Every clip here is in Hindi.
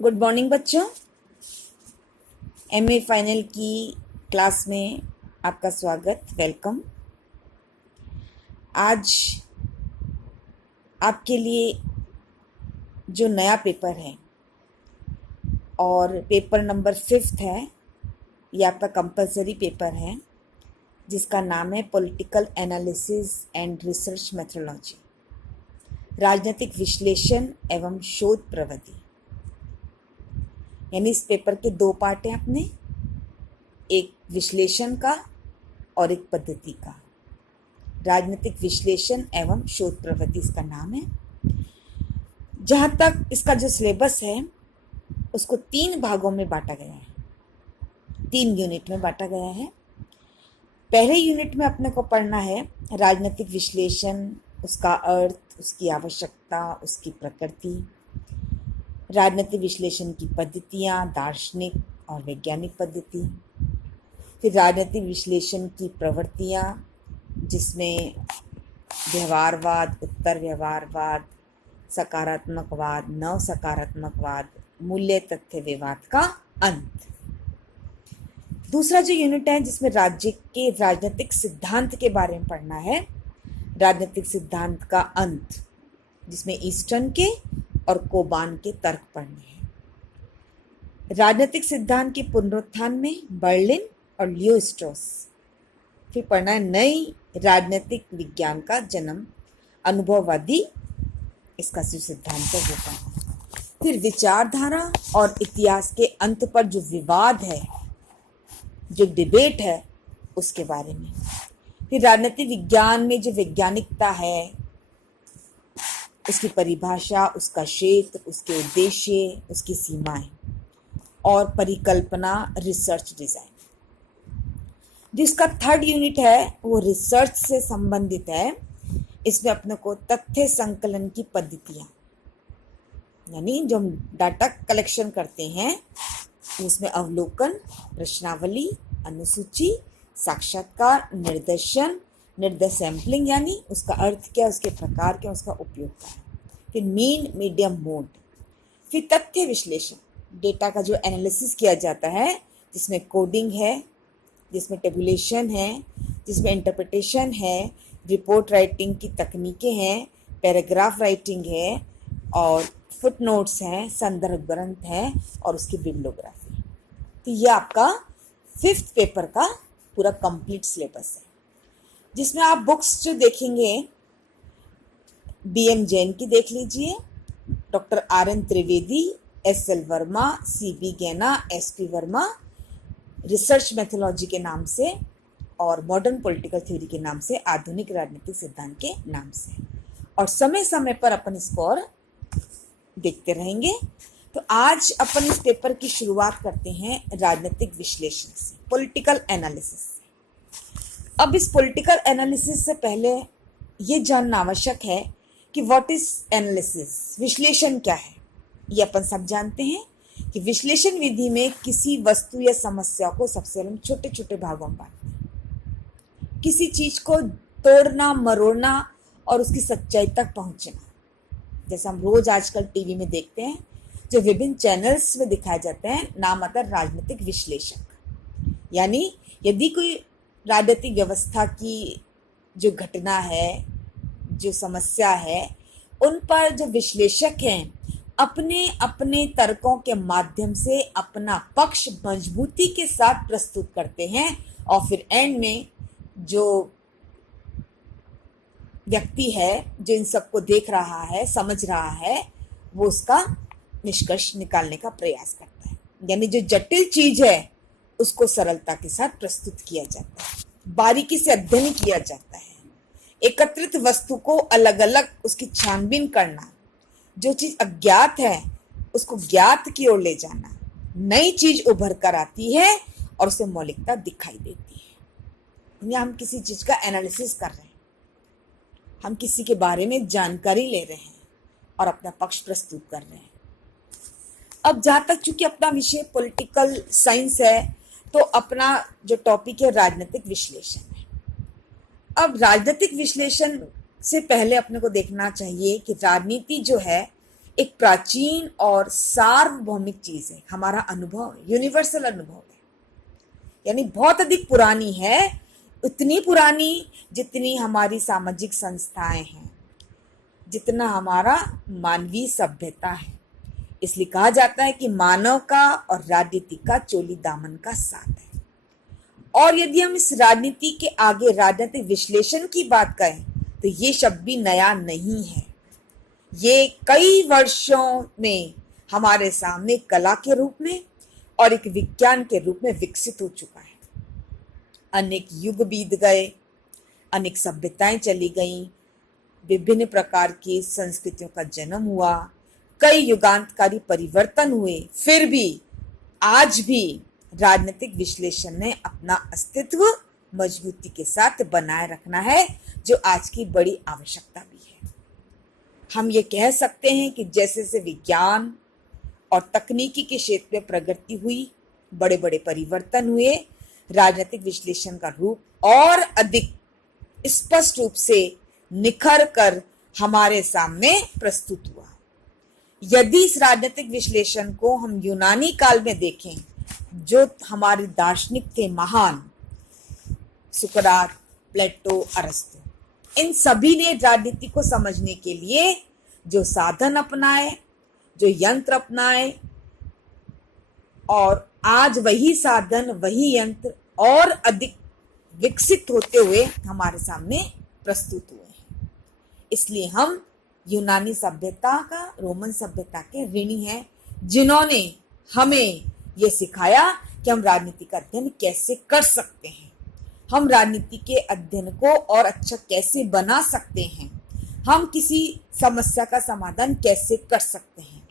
गुड मॉर्निंग बच्चों। एमए फाइनल की क्लास में आपका स्वागत, वेलकम। आज आपके लिए जो नया पेपर है और पेपर नंबर 5 है, ये आपका कंपलसरी पेपर है जिसका नाम है political analysis and research methodology, राजनीतिक विश्लेषण एवं शोध प्रविधि। यानी इस पेपर के 2 पार्ट हैं अपने, एक विश्लेषण का और एक पद्धति का। राजनीतिक विश्लेषण एवं शोध प्रविधि इसका नाम है। जहाँ तक इसका जो सिलेबस है उसको 3 भागों में बांटा गया है, 3 यूनिट में बांटा गया है। पहले यूनिट में अपने को पढ़ना है राजनीतिक विश्लेषण, उसका अर्थ, उसकी आवश्यकता, उसकी प्रकृति, राजनीतिक विश्लेषण की पद्धतियाँ, दार्शनिक और वैज्ञानिक पद्धति, फिर राजनीतिक विश्लेषण की प्रवृत्तियाँ जिसमें व्यवहारवाद, उत्तर व्यवहारवाद, सकारात्मकवाद, नव सकारात्मकवाद, मूल्य तथ्य विवाद का अंत। दूसरा जो यूनिट है जिसमें राज्य के राजनीतिक सिद्धांत के बारे में पढ़ना है, राजनीतिक सिद्धांत का अंत, जिसमें ईस्टर्न के और कोबान के तर्क पढ़ने हैं। राजनीतिक सिद्धांत के पुनरुत्थान में बर्लिन और लियो स्ट्रॉस। फिर पढ़ना है नई राजनीतिक विज्ञान का जन्म, अनुभववादी इसका जो सिद्धांत है वो पढ़ना। फिर विचारधारा और इतिहास के अंत पर जो विवाद है, जो डिबेट है, उसके बारे में। फिर राजनीतिक विज्ञान में जो वैज्ञानिकता है, उसकी परिभाषा, उसका क्षेत्र, उसके उद्देश्य, उसकी सीमाएं और परिकल्पना, रिसर्च डिजाइन। जिसका 3rd यूनिट है वो रिसर्च से संबंधित है। इसमें अपने को तथ्य संकलन की पद्धतियाँ, यानी जो हम डाटा कलेक्शन करते हैं उसमें अवलोकन, प्रश्नावली, अनुसूची, साक्षात्कार, निर्देशन, निर्देश सैम्पलिंग, यानी उसका अर्थ क्या, उसके प्रकार क्या, उसका उपयोग क्या है। फिर मीन, मीडियम, मोड। फिर तथ्य विश्लेषण, डेटा का जो एनालिसिस किया जाता है, जिसमें कोडिंग है, जिसमें टेबुलेशन है, जिसमें इंटरप्रिटेशन है, रिपोर्ट राइटिंग की तकनीकें हैं, पैराग्राफ राइटिंग है और फुटनोट्स हैं, संदर्भ ग्रंथ है और उसकी बिब्लियोग्राफी। तो ये आपका 5th पेपर का पूरा कंप्लीट सिलेबस है, जिसमें आप बुक्स जो देखेंगे BM जैन की देख लीजिए, doctor RN Trivedi, SL Verma, CB गैना, SP वर्मा, रिसर्च मेथोडोलॉजी के नाम से और मॉडर्न पॉलिटिकल थ्योरी के नाम से, आधुनिक राजनीतिक सिद्धांत के नाम से। और समय समय पर अपन इसको और देखते रहेंगे। तो आज अपन इस पेपर की शुरुआत करते हैं राजनीतिक विश्लेषण से, पॉलिटिकल एनालिसिस से। अब इस पॉलिटिकल एनालिसिस से पहले ये जानना आवश्यक है कि व्हाट इज एनालिसिस, विश्लेषण क्या है। ये अपन सब जानते हैं कि विश्लेषण विधि में किसी वस्तु या समस्या को सबसे पहले छोटे छोटे भागों में बांटना, किसी चीज को तोड़ना, मरोड़ना और उसकी सच्चाई तक पहुंचना। जैसे हम रोज आजकल टीवी में देखते हैं, जो विभिन्न चैनल्स में दिखाए जाते हैं, नाम आता है राजनीतिक विश्लेषक। यानी यदि कोई राजनीतिक व्यवस्था की जो घटना है, जो समस्या है, उन पर जो विश्लेषक हैं अपने अपने तर्कों के माध्यम से अपना पक्ष मजबूती के साथ प्रस्तुत करते हैं और फिर एंड में जो व्यक्ति है जो इन सबको देख रहा है, समझ रहा है, वो उसका निष्कर्ष निकालने का प्रयास करता है। यानी जो जटिल चीज है उसको सरलता के साथ प्रस्तुत किया जाता है, बारीकी से अध्ययन किया जाता है। एकत्रित वस्तु को अलग अलग उसकी छानबीन करना, जो चीज अज्ञात है उसको ज्ञात की ओर ले जाना, नई चीज उभर कर आती है और उसे मौलिकता दिखाई देती है। हम किसी चीज का एनालिसिस कर रहे हैं, हम किसी के बारे में जानकारी ले रहे हैं और अपना पक्ष प्रस्तुत कर रहे हैं। अब जहाँ तक चूंकि अपना विषय पॉलिटिकल साइंस है, तो अपना जो टॉपिक है राजनीतिक विश्लेषण है। अब राजनीतिक विश्लेषण से पहले अपने को देखना चाहिए कि राजनीति जो है एक प्राचीन और सार्वभौमिक चीज है, हमारा अनुभव है, यूनिवर्सल अनुभव है, यानी बहुत अधिक पुरानी है, उतनी पुरानी जितनी हमारी सामाजिक संस्थाएं हैं, जितना हमारा मानवीय सभ्यता है। इसलिए कहा जाता है कि मानव का और राजनीति का चोली दामन का साथ है। और यदि हम इस राजनीति के आगे राजनीतिक विश्लेषण की बात करें तो ये शब्द भी नया नहीं है। ये कई वर्षों में हमारे सामने कला के रूप में और एक विज्ञान के रूप में विकसित हो चुका है। अनेक युग बीत गए, अनेक सभ्यताएं चली गईं, विभिन्न प्रकार की संस्कृतियों का जन्म हुआ, कई युगांतकारी परिवर्तन हुए, फिर भी आज भी राजनीतिक विश्लेषण ने अपना अस्तित्व मजबूती के साथ बनाए रखना है, जो आज की बड़ी आवश्यकता भी है। हम ये कह सकते हैं कि जैसे जैसे विज्ञान और तकनीकी के क्षेत्र में प्रगति हुई, बड़े बड़े परिवर्तन हुए, राजनीतिक विश्लेषण का रूप और अधिक स्पष्ट रूप से निखर कर हमारे सामने प्रस्तुत हुआ। यदि इस राजनीतिक विश्लेषण को हम यूनानी काल में देखें, जो हमारे दार्शनिक थे महान, सुकरात, प्लेटो, अरस्तु, इन सभी ने राजनीति को समझने के लिए जो साधन अपनाए, जो यंत्र अपनाए, और आज वही साधन, वही यंत्र और अधिक विकसित होते हुए हमारे सामने प्रस्तुत हुए हैं। इसलिए हम यूनानी सभ्यता का, रोमन सभ्यता के ऋणी हैं, जिन्होंने हमें ये सिखाया कि हम राजनीति का अध्ययन कैसे कर सकते हैं, हम राजनीति के अध्ययन को और अच्छा कैसे बना सकते हैं, हम किसी समस्या का समाधान कैसे कर सकते हैं,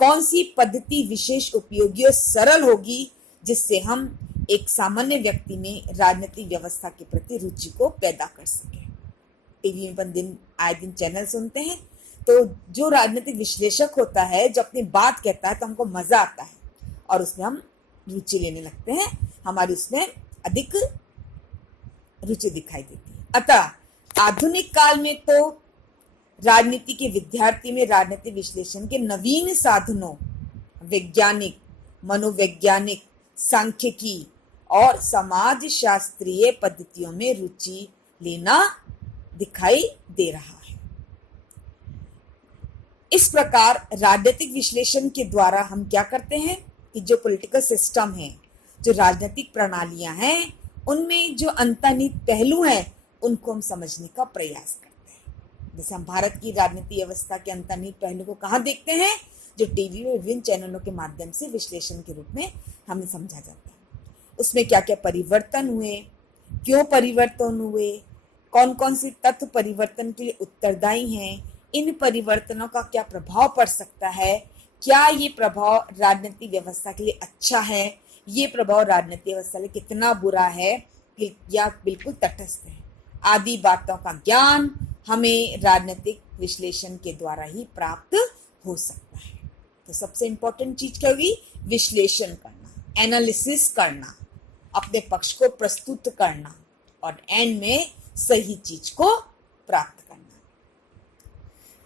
कौन सी पद्धति विशेष उपयोगी और सरल होगी जिससे हम एक सामान्य व्यक्ति में राजनीतिक व्यवस्था के प्रति रुचि को पैदा कर सके। टीवी में आए दिन चैनल सुनते हैं, तो जो राजनीतिक विश्लेषक होता है, जो अपनी बात कहता है, तो हमको मजा आता है और उसमें हम रुचि लेने लगते हैं, हमारी उसमें अधिक रुचि दिखाई देती है। अतः आधुनिक काल में तो राजनीति के विद्यार्थी में राजनीतिक विश्लेषण के नवीन साधनों, वैज्ञानिक, मनोवैज्ञानिक, सांख्यिकी और समाज शास्त्रीय पद्धतियों में रुचि लेना दिखाई दे रहा है। इस प्रकार राजनीतिक विश्लेषण के द्वारा हम क्या करते हैं कि जो पॉलिटिकल सिस्टम है, जो राजनीतिक प्रणालियां हैं, उनमें जो अंतर्निहित पहलू हैं, उनको हम समझने का प्रयास करते हैं। जैसे हम भारत की राजनीतिक व्यवस्था के अंतर्निहित पहलू को कहाँ देखते हैं, जो टीवी में विभिन्न चैनलों के माध्यम से विश्लेषण के रूप में हमें समझा जाता है। उसमें क्या क्या परिवर्तन हुए, क्यों परिवर्तन हुए, कौन कौन से तत्व परिवर्तन के लिए उत्तरदायी हैं, इन परिवर्तनों का क्या प्रभाव पड़ सकता है, क्या ये प्रभाव राजनीतिक व्यवस्था के लिए अच्छा है, ये प्रभाव राजनीतिक व्यवस्था के लिए कितना बुरा है या बिल्कुल तटस्थ है, आदि बातों का ज्ञान हमें राजनीतिक विश्लेषण के द्वारा ही प्राप्त हो सकता है। तो सबसे इंपॉर्टेंट चीज क्या हुई, विश्लेषण करना, एनालिसिस करना, अपने पक्ष को प्रस्तुत करना और एंड में सही चीज को प्राप्त करना।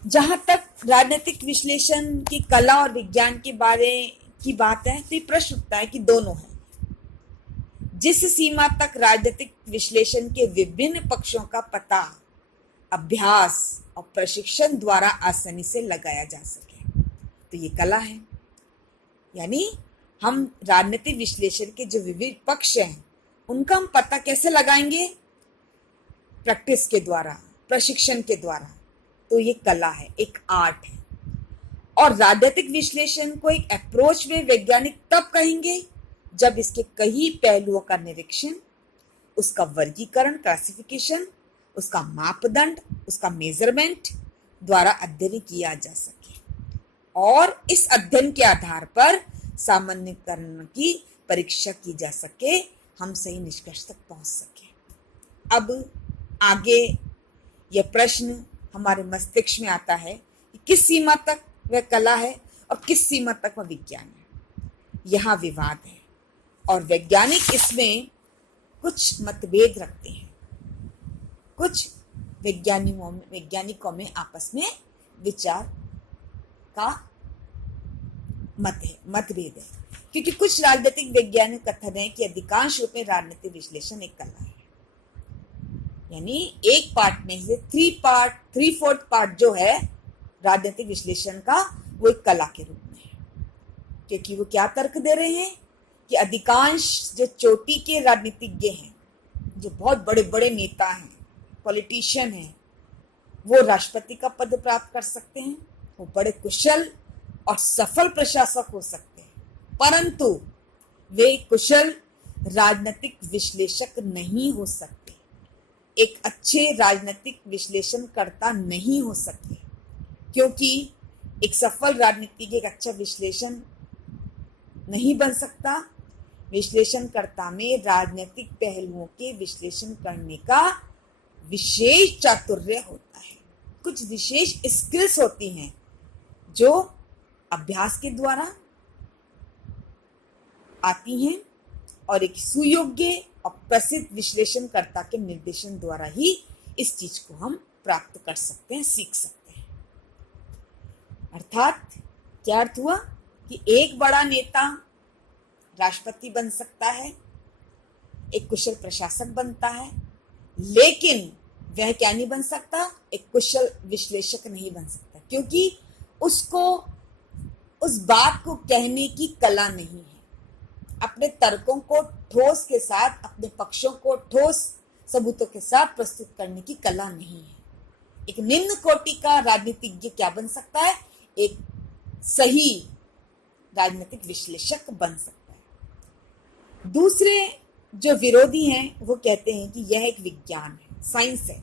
जहां तक राजनीतिक विश्लेषण की कला और विज्ञान के बारे की बात है, तो ये प्रश्न उठता है कि दोनों है। जिस सीमा तक राजनीतिक विश्लेषण के विभिन्न पक्षों का पता अभ्यास और प्रशिक्षण द्वारा आसानी से लगाया जा सके, तो ये कला है। यानी हम राजनीतिक विश्लेषण के जो विविध पक्ष हैं, उनका हम पता कैसे लगाएंगे, प्रैक्टिस के द्वारा, प्रशिक्षण के द्वारा। तो ये कला है, एक आर्ट है। और राजनीतिक विश्लेषण को एक अप्रोच में वैज्ञानिक तब कहेंगे जब इसके कई पहलुओं का निरीक्षण, उसका वर्गीकरण, क्लासिफिकेशन, उसका मापदंड, उसका मेजरमेंट द्वारा अध्ययन किया जा सके और इस अध्ययन के आधार पर सामान्यकरण की परीक्षा की जा सके, हम सही निष्कर्ष तक पहुंच सके। अब आगे यह प्रश्न हमारे मस्तिष्क में आता है कि किस सीमा तक वह कला है और किस सीमा तक वह विज्ञान है। यहाँ विवाद है और वैज्ञानिक इसमें कुछ मतभेद रखते हैं, कुछ वैज्ञानिकों में आपस में विचार का मतभेद है, क्योंकि कुछ राजनीतिक वैज्ञानिक कथन है कि अधिकांश रूप में राजनीतिक विश्लेषण एक कला है। यानी एक पार्ट में से 3/4 पार्ट जो है राजनीतिक विश्लेषण का, वो एक कला के रूप में है। क्योंकि वो क्या तर्क दे रहे हैं कि अधिकांश जो चोटी के राजनीतिज्ञ हैं, जो बहुत बड़े बड़े नेता हैं, पॉलिटिशियन हैं, वो राष्ट्रपति का पद प्राप्त कर सकते हैं, वो बड़े कुशल और सफल प्रशासक हो सकते हैं, परंतु वे कुशल राजनीतिक विश्लेषक नहीं हो सकते, एक अच्छे राजनीतिक विश्लेषणकर्ता नहीं हो सकते, क्योंकि एक सफल राजनीतिज्ञ एक अच्छा विश्लेषण नहीं बन सकता। विश्लेषणकर्ता में राजनीतिक पहलुओं के विश्लेषण करने का विशेष चातुर्य होता है, कुछ विशेष स्किल्स होती हैं जो अभ्यास के द्वारा आती हैं और एक सुयोग्य और प्रसिद्ध विश्लेषणकर्ता के निर्देशन द्वारा ही इस चीज को हम प्राप्त कर सकते हैं, सीख सकते हैं। अर्थात क्या अर्थ हुआ कि एक बड़ा नेता राष्ट्रपति बन सकता है, एक कुशल प्रशासक बनता है, लेकिन वह क्या नहीं बन सकता, एक कुशल विश्लेषक नहीं बन सकता, क्योंकि उसको उस बात को कहने की कला नहीं है, अपने तर्कों को ठोस के साथ, अपने पक्षों को ठोस सबूतों के साथ प्रस्तुत करने की कला नहीं है। एक निम्न कोटि का राजनीतिज्ञ क्या बन सकता है, एक सही राजनीतिक विश्लेषक बन सकता है। दूसरे जो विरोधी हैं वो कहते हैं कि यह एक विज्ञान है, साइंस है,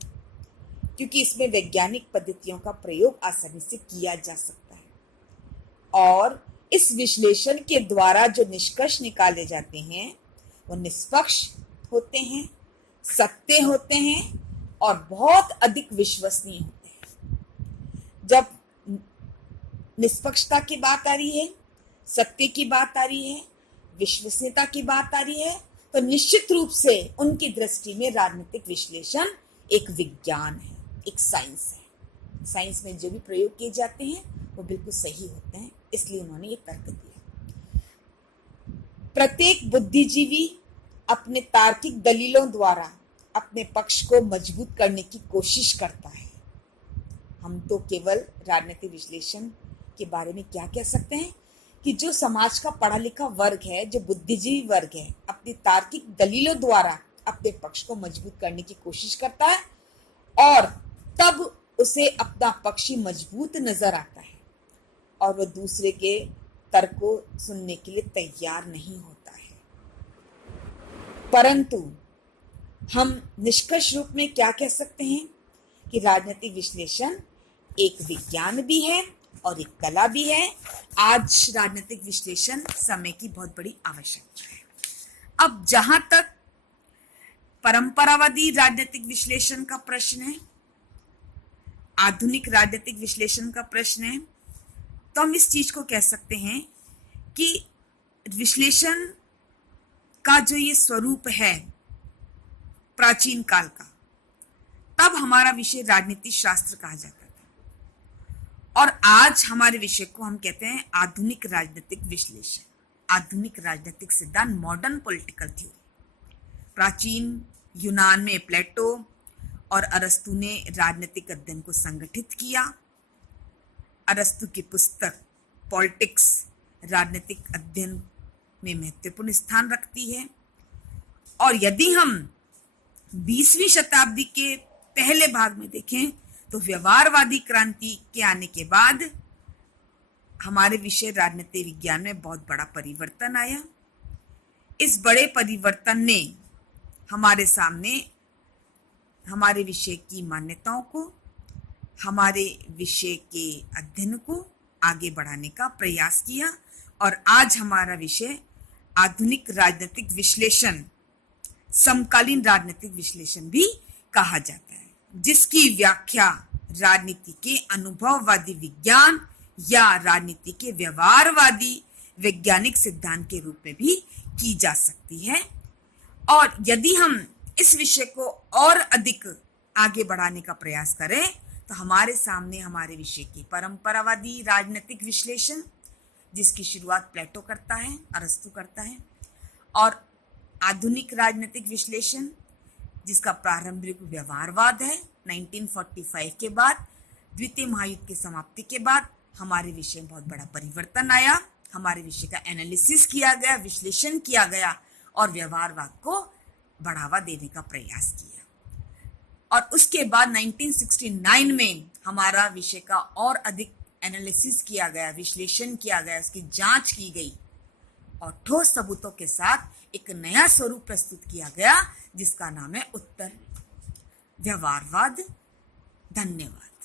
क्योंकि इसमें वैज्ञानिक पद्धतियों का प्रयोग आसानी से किया जा सकता है और इस विश्लेषण के द्वारा जो निष्कर्ष निकाले जाते हैं वो निष्पक्ष होते हैं, सत्य होते हैं और बहुत अधिक विश्वसनीय होते हैं। जब निष्पक्षता की बात आ रही है, सत्य की बात आ रही है, विश्वसनीयता की बात आ रही है, तो निश्चित रूप से उनकी दृष्टि में राजनीतिक विश्लेषण एक विज्ञान है, एक साइंस है। साइंस में जो भी प्रयोग किए जाते हैं वो बिल्कुल सही होते हैं, इसलिए उन्होंने ये तर्क दिया। प्रत्येक बुद्धिजीवी अपने तार्किक दलीलों द्वारा अपने पक्ष को मजबूत करने की कोशिश करता है। हम तो केवल राजनीतिक विश्लेषण के बारे में क्या कह सकते हैं कि जो समाज का पढ़ा लिखा वर्ग है, जो बुद्धिजीवी वर्ग है, अपनी तार्किक दलीलों द्वारा अपने पक्ष को मजबूत करने की कोशिश करता है और तब उसे अपना पक्ष ही मजबूत नजर आता है और वह दूसरे के तर्क को सुनने के लिए तैयार नहीं होता है। परंतु हम निष्कर्ष रूप में क्या कह सकते हैं कि राजनीतिक विश्लेषण एक विज्ञान भी है और एक कला भी है। आज राजनीतिक विश्लेषण समय की बहुत बड़ी आवश्यकता है। अब जहां तक परंपरावादी राजनीतिक विश्लेषण का प्रश्न है, आधुनिक राजनीतिक विश्लेषण का प्रश्न है, तो हम इस चीज को कह सकते हैं कि विश्लेषण का जो ये स्वरूप है प्राचीन काल का, तब हमारा विषय राजनीति शास्त्र कहा जाता था और आज हमारे विषय को हम कहते हैं आधुनिक राजनीतिक विश्लेषण, आधुनिक राजनीतिक सिद्धांत, मॉडर्न पॉलिटिकल थ्योरी। प्राचीन यूनान में प्लेटो और अरस्तु ने राजनीतिक अध्ययन को संगठित किया। अरस्तु की पुस्तक पॉलिटिक्स राजनीतिक अध्ययन में महत्वपूर्ण स्थान रखती है और यदि हम 20वीं शताब्दी के पहले भाग में देखें तो व्यवहारवादी क्रांति के आने के बाद हमारे विषय राजनीति विज्ञान में बहुत बड़ा परिवर्तन आया। इस बड़े परिवर्तन ने हमारे सामने हमारे विषय की मान्यताओं को, हमारे विषय के अध्ययन को आगे बढ़ाने का प्रयास किया और आज हमारा विषय आधुनिक राजनीतिक विश्लेषण, समकालीन राजनीतिक विश्लेषण भी कहा जाता है, जिसकी व्याख्या राजनीति के अनुभववादी विज्ञान या राजनीति के व्यवहारवादी वैज्ञानिक सिद्धांत के रूप में भी की जा सकती है। और यदि हम इस विषय को और अधिक आगे बढ़ाने का प्रयास करें तो हमारे सामने हमारे विषय की परंपरावादी राजनीतिक विश्लेषण, जिसकी शुरुआत प्लेटो करता है, अरस्तु करता है, और आधुनिक राजनीतिक विश्लेषण जिसका प्रारंभिक व्यवहारवाद है। 1945 के बाद, द्वितीय महायुद्ध की समाप्ति के बाद हमारे विषय में बहुत बड़ा परिवर्तन आया। हमारे विषय का एनालिसिस किया गया, विश्लेषण किया गया और व्यवहारवाद को बढ़ावा देने का प्रयास किया। और उसके बाद 1969 में हमारा विषय का और अधिक एनालिसिस किया गया, विश्लेषण किया गया, उसकी जांच की गई और ठोस सबूतों के साथ एक नया स्वरूप प्रस्तुत किया गया जिसका नाम है उत्तर व्यवहारवाद। धन्यवाद।